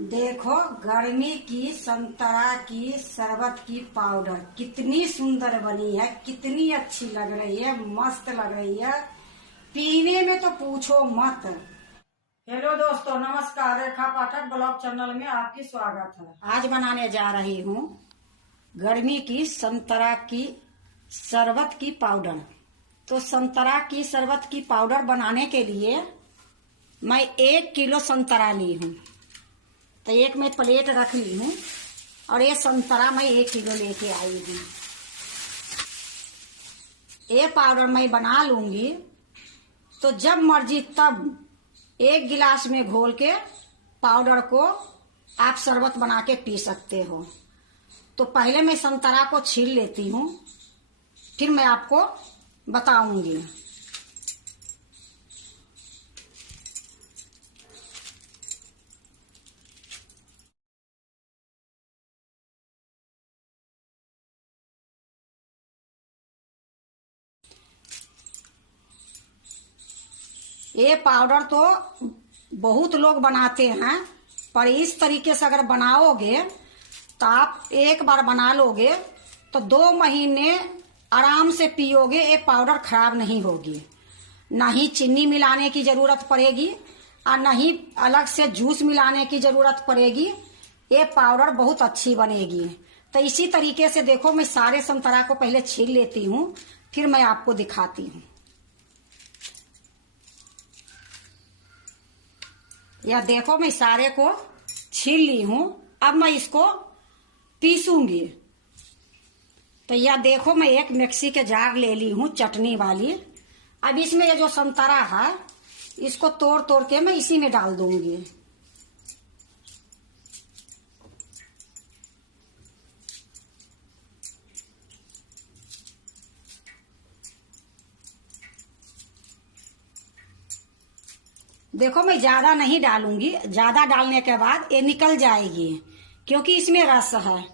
देखो गर्मी की संतरा की शरबत की पाउडर कितनी सुंदर बनी है, कितनी अच्छी लग रही है, मस्त लग रही है। पीने में तो पूछो मत। हेलो दोस्तों, नमस्कार। रेखा पाठक ब्लॉग चैनल में आपकी स्वागत है। आज बनाने जा रही हूँ गर्मी की संतरा की शरबत की पाउडर। तो संतरा की शरबत की पाउडर बनाने के लिए मैं 1 किलो संतरा ली हूँ। तो एक मैं प्लेट रख ली हूँ और ये संतरा मैं 1 किलो लेके आई हूँ। ये पाउडर मैं बना लूंगी तो जब मर्जी तब 1 गिलास में घोल के पाउडर को आप शरबत बना के पी सकते हो। तो पहले मैं संतरा को छील लेती हूँ, फिर मैं आपको बताऊंगी। ये पाउडर तो बहुत लोग बनाते हैं, पर इस तरीके से अगर बनाओगे तो आप एक बार बना लोगे तो 2 महीने आराम से पियोगे। ये पाउडर खराब नहीं होगी, ना ही चीनी मिलाने की जरूरत पड़ेगी और ना ही अलग से जूस मिलाने की जरूरत पड़ेगी। ये पाउडर बहुत अच्छी बनेगी। तो इसी तरीके से देखो, मैं सारे संतरा को पहले छील लेती हूँ, फिर मैं आपको दिखाती हूँ। यह देखो, मैं सारे को छील ली हूँ। अब मैं इसको पीसूंगी। तो यह देखो, मैं एक मिक्सी के जार ले ली हूँ चटनी वाली। अब इसमें ये जो संतरा है इसको तोड़ तोड़ के मैं इसी में डाल दूंगी। देखो, मैं ज्यादा नहीं डालूंगी, ज्यादा डालने के बाद ये निकल जाएगी क्योंकि इसमें रस है।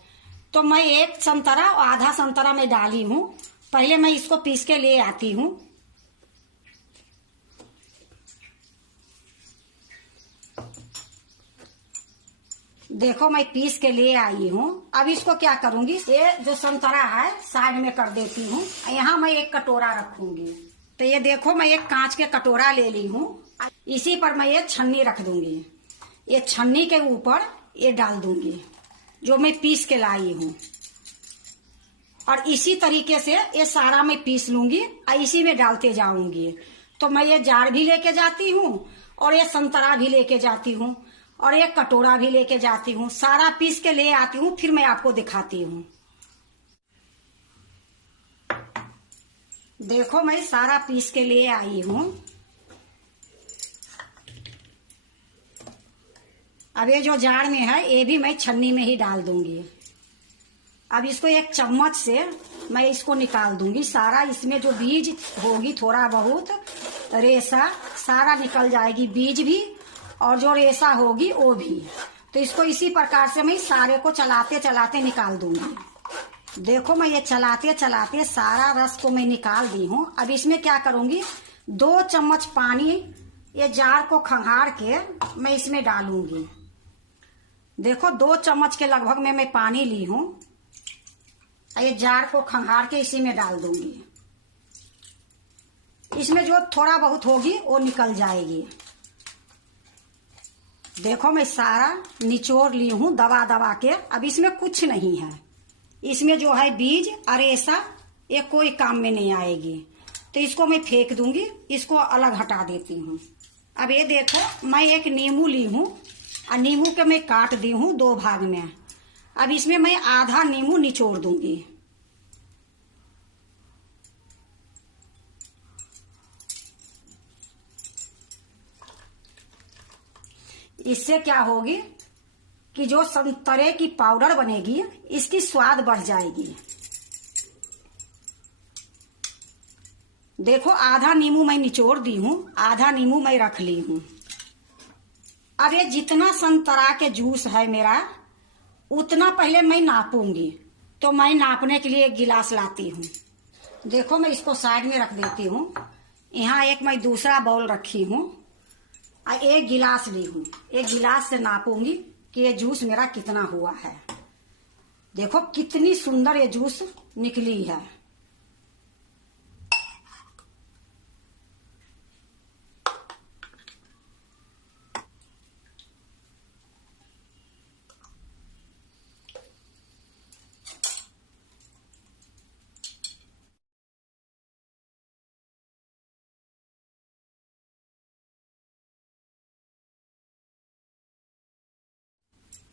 तो मैं 1 संतरा और आधा संतरा मैं डाली हूँ। पहले मैं इसको पीस के ले आती हूँ। देखो, मैं पीस के ले आई हूँ। अब इसको क्या करूंगी, ये जो संतरा है साइड में कर देती हूँ। यहाँ मैं एक कटोरा रखूंगी। तो ये देखो, मैं एक कांच के कटोरा ले ली हूँ। इसी पर मैं ये छन्नी रख दूंगी। ये छन्नी के ऊपर ये डाल दूंगी जो मैं पीस के लाई हूँ। और इसी तरीके से ये सारा मैं पीस लूंगी और इसी में डालते जाऊंगी। तो मैं ये जार भी लेके जाती हूँ और ये संतरा भी लेके जाती हूँ और ये कटोरा भी लेके जाती हूँ। सारा पीस के ले आती हूँ, फिर मैं आपको दिखाती हूँ। देखो, मैं सारा पीस के ले आई हूँ। अब ये जो जार में है ये भी मैं छन्नी में ही डाल दूंगी। अब इसको एक चम्मच से मैं इसको निकाल दूंगी। सारा इसमें जो बीज होगी, थोड़ा बहुत रेशा सारा निकल जाएगी, बीज भी और जो रेशा होगी वो भी। तो इसको इसी प्रकार से मैं सारे को चलाते चलाते निकाल दूंगी। देखो, मैं ये चलाते चलाते सारा रस को मैं निकाल दी हूँ। अब इसमें क्या करूंगी, 2 चम्मच पानी ये जार को खंगार के मैं इसमें डालूंगी। देखो, 2 चम्मच के लगभग में मैं पानी ली हूँ। ये जार को खंगार के इसी में डाल दूंगी। इसमें जो थोड़ा बहुत होगी वो निकल जाएगी। देखो, मैं सारा निचोड़ ली हूँ दबा दबा के। अब इसमें कुछ नहीं है, इसमें जो है बीज और रेशा ये कोई काम में नहीं आएगी। तो इसको मैं फेंक दूंगी, इसको अलग हटा देती हूँ। अब ये देखो, मैं एक नींबू ली हूँ और नींबू के मैं काट दी हूँ 2 भाग में। अब इसमें मैं आधा नींबू निचोड़ दूंगी। इससे क्या होगी कि जो संतरे की पाउडर बनेगी इसकी स्वाद बढ़ जाएगी। देखो, आधा नींबू मैं निचोड़ दी हूँ, आधा नींबू मैं रख ली हूँ। अब ये जितना संतरा के जूस है मेरा उतना पहले मैं नापूंगी। तो मैं नापने के लिए 1 गिलास लाती हूँ। देखो, मैं इसको साइड में रख देती हूँ। यहाँ एक मैं दूसरा बाउल रखी हूँ और 1 गिलास ली हूँ। 1 गिलास से नापूंगी कि ये जूस मेरा कितना हुआ है। देखो कितनी सुंदर ये जूस निकली है।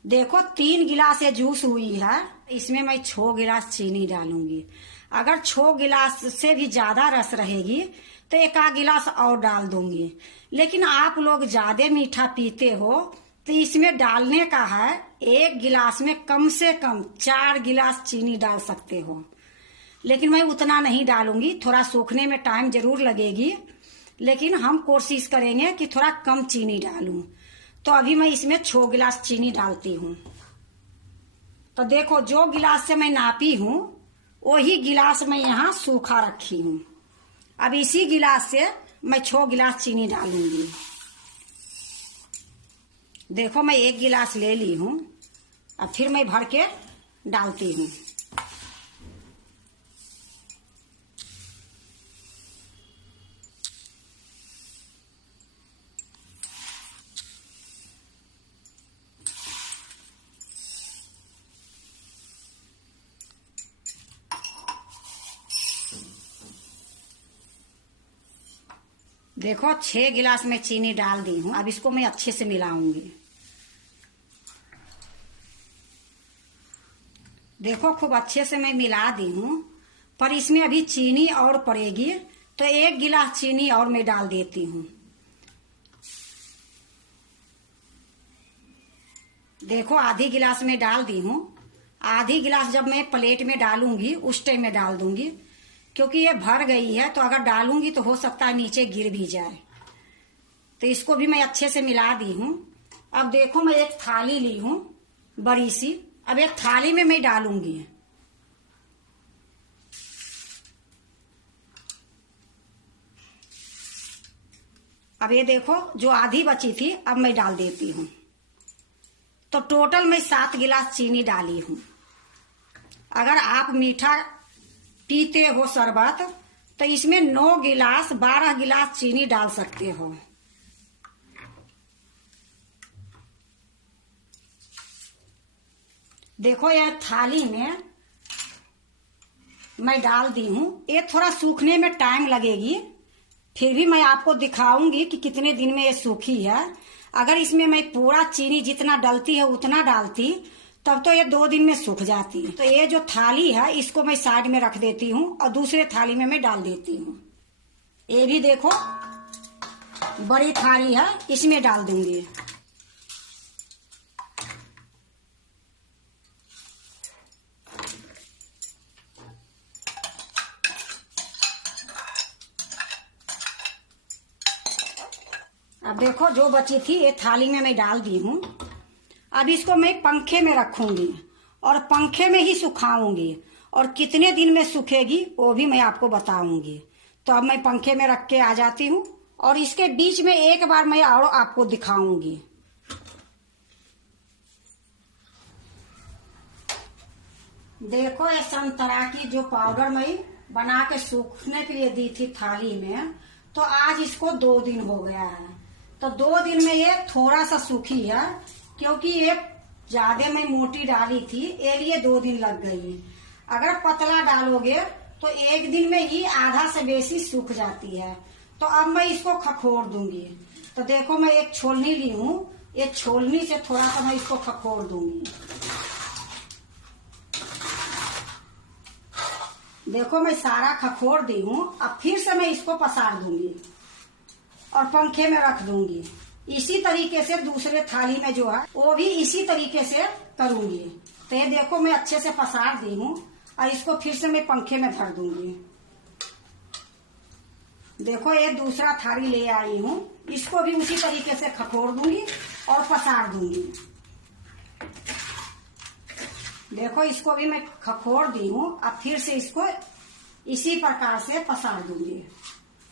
देखो 3 गिलास ये जूस हुई है, इसमें मैं 6 गिलास चीनी डालूंगी। अगर 6 गिलास से भी ज्यादा रस रहेगी तो 1 गिलास और डाल दूंगी। लेकिन आप लोग ज्यादा मीठा पीते हो तो इसमें डालने का है 1 गिलास में कम से कम 4 गिलास चीनी डाल सकते हो। लेकिन मैं उतना नहीं डालूंगी, थोड़ा सूखने में टाइम जरूर लगेगी, लेकिन हम कोशिश करेंगे कि थोड़ा कम चीनी डालूं। तो अभी मैं इसमें 6 गिलास चीनी डालती हूँ। तो देखो जो गिलास से मैं नापी हूँ वही गिलास मैं यहाँ सूखा रखी हूँ। अब इसी गिलास से मैं 6 गिलास चीनी डालूंगी। देखो मैं 1 गिलास ले ली हूँ, अब फिर मैं भर के डालती हूँ। देखो 6 गिलास में चीनी डाल दी हूँ। अब इसको मैं अच्छे से मिलाऊंगी। देखो खूब अच्छे से मैं मिला दी हूँ, पर इसमें अभी चीनी और पड़ेगी, तो 1 गिलास चीनी और मैं डाल देती हूँ। देखो आधी गिलास में डाल दी हूँ। आधी गिलास जब मैं प्लेट में डालूंगी उस टाइम में डाल दूंगी, क्योंकि ये भर गई है तो अगर डालूंगी तो हो सकता है नीचे गिर भी जाए। तो इसको भी मैं अच्छे से मिला दी हूँ। अब देखो मैं एक थाली ली हूँ बड़ी सी, अब एक थाली में मैं डालूंगी। अब ये देखो जो आधी बची थी अब मैं डाल देती हूँ। तो टोटल मैं 7 गिलास चीनी डाली हूँ। अगर आप मीठा पीते हो शरबत तो इसमें 9 गिलास 12 गिलास चीनी डाल सकते हो। देखो यह थाली में मैं डाल दी हूँ। ये थोड़ा सूखने में टाइम लगेगी, फिर भी मैं आपको दिखाऊंगी कि कितने दिन में ये सूखी है। अगर इसमें मैं पूरा चीनी जितना डलती है उतना डालती तब तो ये 2 दिन में सूख जाती है। तो ये जो थाली है इसको मैं साइड में रख देती हूँ और दूसरे थाली में मैं डाल देती हूँ। ये भी देखो बड़ी थाली है, इसमें डाल दूंगी। अब देखो जो बची थी ये थाली में मैं डाल दी हूँ। अब इसको मैं पंखे में रखूंगी और पंखे में ही सुखाऊंगी, और कितने दिन में सूखेगी वो भी मैं आपको बताऊंगी। तो अब मैं पंखे में रख के आ जाती हूँ और इसके बीच में एक बार मैं और आपको दिखाऊंगी। देखो ये संतरा की जो पाउडर मैं बना के सूखने के लिए दी थी थाली में, तो आज इसको 2 दिन हो गया है। तो 2 दिन में ये थोड़ा सा सूखी है, क्योंकि ये ज्यादा मैं मोटी डाली थी, ये लिए 2 दिन लग गई। अगर पतला डालोगे तो 1 दिन में ही आधा से बेसी सूख जाती है। तो अब मैं इसको खखोर दूंगी। तो देखो मैं एक छोलनी ली हूँ, ये छोलनी से थोड़ा सा मैं इसको खखोर दूंगी। देखो मैं सारा खखोर दी हूँ। अब फिर से मैं इसको पसार दूंगी और पंखे में रख दूंगी। इसी तरीके से दूसरे थाली में जो है वो भी इसी तरीके से करूंगी। तो ये देखो मैं अच्छे से पसार दी हूँ और इसको फिर से मैं पंखे में धर दूंगी। देखो ये दूसरा थाली ले आई हूँ, इसको भी उसी तरीके से खखोर दूंगी और पसार दूंगी। देखो इसको भी मैं खखोर दी हूँ। अब फिर से इसको इसी प्रकार से पसार दूंगी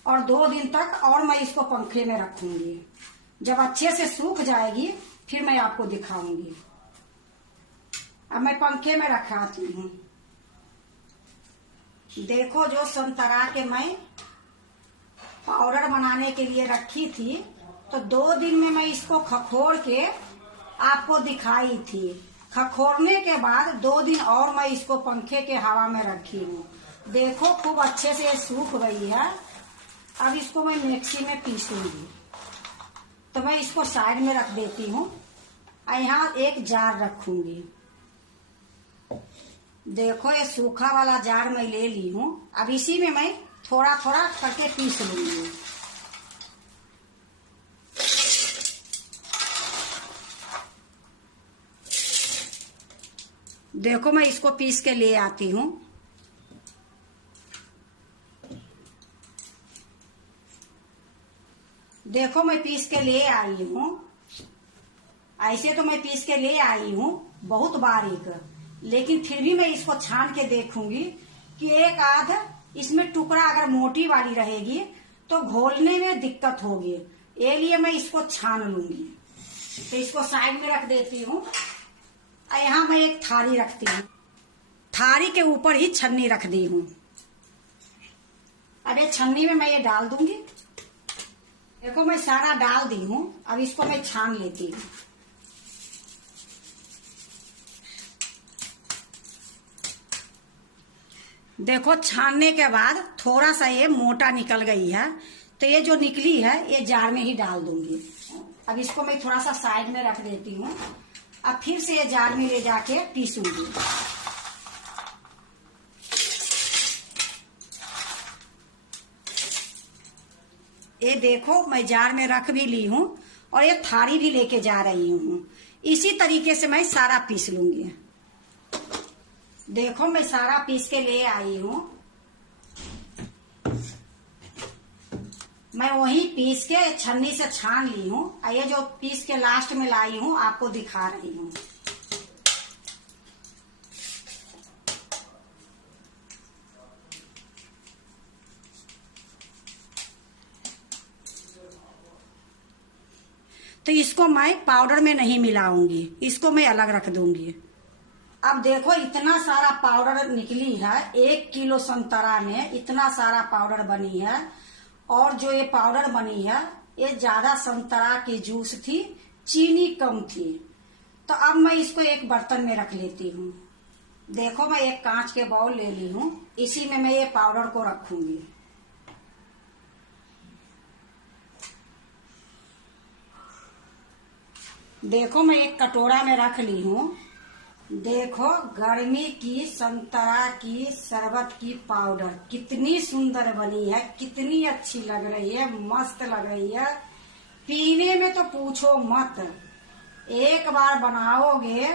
और 2 दिन तक और मैं इसको पंखे में रखूंगी। जब अच्छे से सूख जाएगी फिर मैं आपको दिखाऊंगी। अब मैं पंखे में रखाती हूँ। देखो जो संतरा के मैं पाउडर बनाने के लिए रखी थी, तो 2 दिन में मैं इसको खखोर के आपको दिखाई थी। खखोरने के बाद 2 दिन और मैं इसको पंखे के हवा में रखी हूँ। देखो खूब अच्छे से सूख गई है। अब इसको मैं मिक्सी में पीसूंगी। तो मैं इसको साइड में रख देती हूँ। यहाँ एक जार रखूंगी। देखो ये सूखा वाला जार मैं ले ली हूँ। अब इसी में मैं थोड़ा थोड़ा करके पीस लूंगी। देखो मैं इसको पीस के ले आती हूँ। देखो मैं पीस के ले आई हूँ। ऐसे तो मैं पीस के ले आई हूँ बहुत बारीक, लेकिन फिर भी मैं इसको छान के देखूंगी कि एक आध इसमें टुकड़ा अगर मोटी वाली रहेगी तो घोलने में दिक्कत होगी। ये लिए मैं इसको छान लूंगी। तो इसको साइड में रख देती हूँ। यहाँ मैं एक थाली रखती हूँ। थाली के ऊपर ही छन्नी रख दी हूँ। अब ये छन्नी में मैं ये डाल दूंगी। देखो मैं सारा डाल दी हूँ। अब इसको मैं छान लेती हूँ। देखो छानने के बाद थोड़ा सा ये मोटा निकल गई है, तो ये जो निकली है ये जार में ही डाल दूंगी। अब इसको मैं थोड़ा सा साइड में रख देती हूँ। अब फिर से ये जार में ले जाके पीसूंगी। ये देखो मैं जार में रख भी ली हूँ और ये थाली भी लेके जा रही हूँ। इसी तरीके से मैं सारा पीस लूंगी। देखो मैं सारा पीस के ले आई हूँ। मैं वही पीस के छन्नी से छान ली हूँ। ये जो पीस के लास्ट में लाई हूँ आपको दिखा रही हूँ। तो इसको मैं पाउडर में नहीं मिलाऊंगी, इसको मैं अलग रख दूंगी। अब देखो इतना सारा पाउडर निकली है। 1 किलो संतरा में इतना सारा पाउडर बनी है। और जो ये पाउडर बनी है ये ज्यादा संतरा की जूस थी, चीनी कम थी। तो अब मैं इसको एक बर्तन में रख लेती हूँ। देखो मैं एक कांच के बाउल ले ली हूँ। इसी में मैं ये पाउडर को रखूंगी। देखो मैं एक कटोरा में रख ली हूँ। देखो गर्मी की संतरा की शरबत की पाउडर कितनी सुंदर बनी है, कितनी अच्छी लग रही है, मस्त लग रही है। पीने में तो पूछो मत। एक बार बनाओगे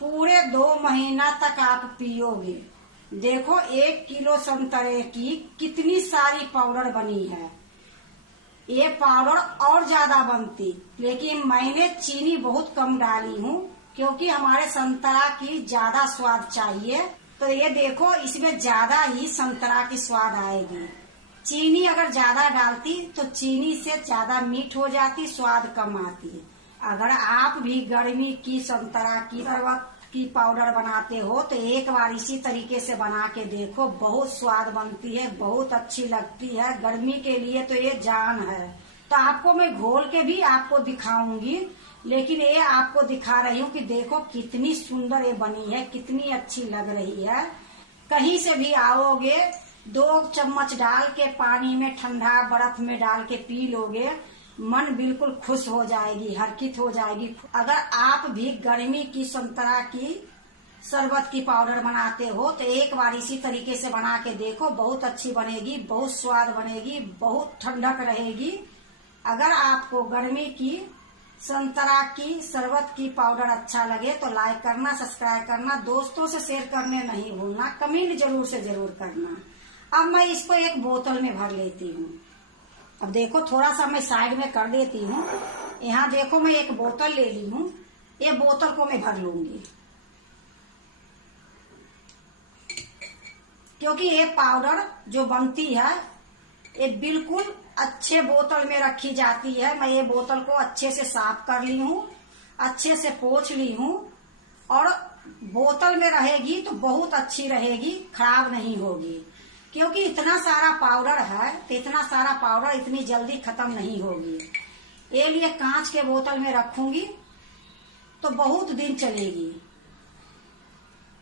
पूरे 2 महीना तक आप पियोगे। देखो 1 किलो संतरे की कितनी सारी पाउडर बनी है। ये पाउडर और ज्यादा बनती, लेकिन मैंने चीनी बहुत कम डाली हूँ क्योंकि हमारे संतरा की ज्यादा स्वाद चाहिए। तो ये देखो इसमें ज्यादा ही संतरा की स्वाद आएगी। चीनी अगर ज्यादा डालती तो चीनी से ज्यादा मीठ हो जाती, स्वाद कम आती। अगर आप भी गर्मी की संतरा की शरबत की पाउडर बनाते हो तो एक बार इसी तरीके से बना के देखो। बहुत स्वाद बनती है, बहुत अच्छी लगती है। गर्मी के लिए तो ये जान है। तो आपको मैं घोल के भी आपको दिखाऊंगी, लेकिन ये आपको दिखा रही हूँ कि देखो कितनी सुंदर ये बनी है, कितनी अच्छी लग रही है। कहीं से भी आओगे 2 चम्मच डाल के पानी में, ठंडा बर्फ में डाल के पी लोगे, मन बिल्कुल खुश हो जाएगी, हरकत हो जाएगी। अगर आप भी गर्मी की संतरा की शरबत की पाउडर बनाते हो तो एक बार इसी तरीके से बना के देखो। बहुत अच्छी बनेगी, बहुत स्वाद बनेगी, बहुत ठंडक रहेगी। अगर आपको गर्मी की संतरा की शरबत की पाउडर अच्छा लगे तो लाइक करना, सब्सक्राइब करना, दोस्तों से शेयर करने नहीं भूलना, कमेंट जरूर से जरूर करना। अब मैं इसको एक बोतल में भर लेती हूँ। अब देखो थोड़ा सा मैं साइड में कर देती हूँ। यहाँ देखो मैं एक बोतल ले ली हूँ। ये बोतल को मैं भर लूंगी क्योंकि ये पाउडर जो बनती है ये बिल्कुल अच्छे बोतल में रखी जाती है। मैं ये बोतल को अच्छे से साफ कर ली हूँ। अच्छे से पोंछ ली हूँ, और बोतल में रहेगी तो बहुत अच्छी रहेगी, खराब नहीं होगी। क्योंकि इतना सारा पाउडर है तो इतना सारा पाउडर इतनी जल्दी खत्म नहीं होगी। ये लिए कांच के बोतल में रखूंगी तो बहुत दिन चलेगी।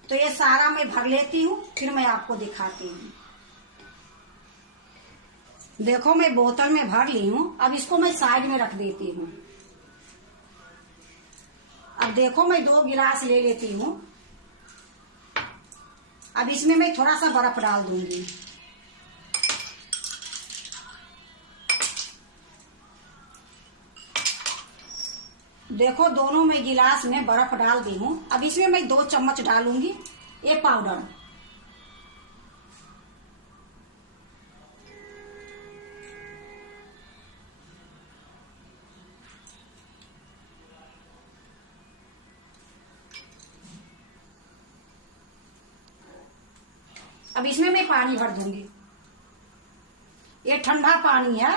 तो ये सारा मैं भर लेती हूँ, फिर मैं आपको दिखाती हूँ। देखो मैं बोतल में भर ली हूँ। अब इसको मैं साइड में रख देती हूँ। अब देखो मैं 2 गिलास ले लेती हूँ। अब इसमें मैं थोड़ा सा बर्फ डाल दूंगी। देखो दोनों में गिलास में बर्फ डाल दी हूँ। अब इसमें मैं 2 चम्मच डालूंगी ये पाउडर। अब इसमें मैं पानी भर दूंगी। ये ठंडा पानी है।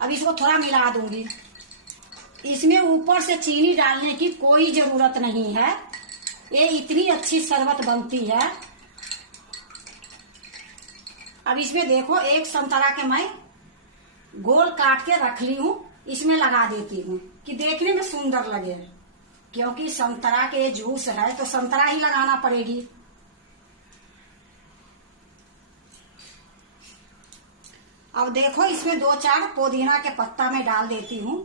अब इसको थोड़ा मिला दूंगी। इसमें ऊपर से चीनी डालने की कोई जरूरत नहीं है। ये इतनी अच्छी शरबत बनती है। अब इसमें देखो एक संतरा के मैं गोल काट के रख ली हूँ, इसमें लगा देती हूँ कि देखने में सुंदर लगे। क्योंकि संतरा के जूस है तो संतरा ही लगाना पड़ेगी। अब देखो इसमें 2-4 पुदीना के पत्ता मैं डाल देती हूँ।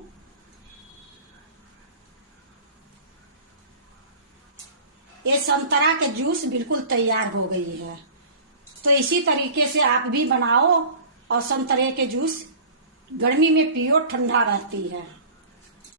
ये संतरा के जूस बिल्कुल तैयार हो गई है। तो इसी तरीके से आप भी बनाओ और संतरे के जूस गर्मी में पियो, ठंडा रहती है।